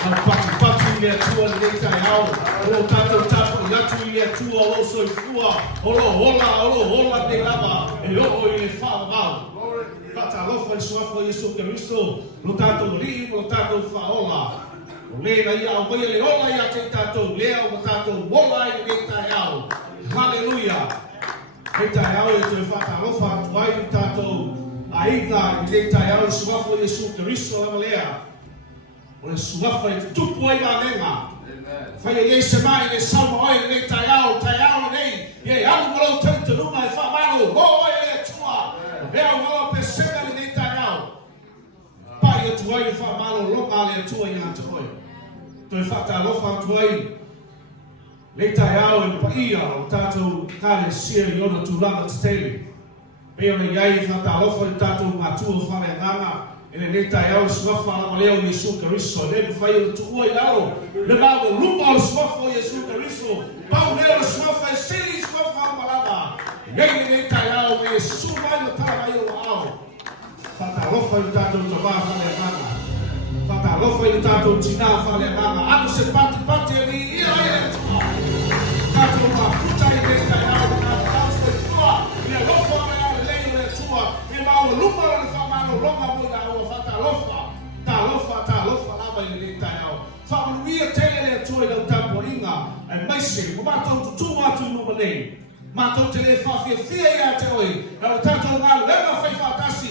Patu le tua le tai au. O tato yatu le tua o so fua. Hola de lava. E o le fa mau. Pata lofa i suafo Yesu Kristo. Lo tato li, lo tato faola. O le na ia o le ola ia te tato lea o tato wola i le tai au. Hallelujah. Le tai au e te fata lofa tuai tato ainga i le tai au suafo Yesu Kristo la lea. O le suafa e tupu ai la nenga. Fai e se mai le salmo oi le tai au nei. Ye alu malo tente luma e fa malo. Lo oi le tua. Hea malo pesena le tai au. Pai e tuai e fa malo longa le tua i ante oi. Toi fata lofa tuai. Le tai au e paia o tatou kare sia i ona turanga titele. Pea me iai fata lofa i tatou matua fale nganga. Ene ne tai au suafa la maleo Yesu Kristo. Ne fai o tuua i lalo. Le mau lupa o suafa o Yesu Kristo. Pau ne o suafa e sili suafa o malama. Nei ne tai au me sumai o tala i o au. Fata lofa i tatou tova fale nganga. Fata lofa i tatou tina fale nganga. Anu se pati e ni ia e tua. Tatou mafuta i ne tai au na tau se tua. Ia lofa me au e lei le tua. Ne mau lupa o le whamano longa mo na o fata lofa. Ta lofa lava i le tai au. Whamanuia tele le atua i lau tapo inga. E maise, mo mātou tutu mātou i numa nei. Mātou te le whawhia whia ia te oi. E o tātou ngā lema whai whatasi.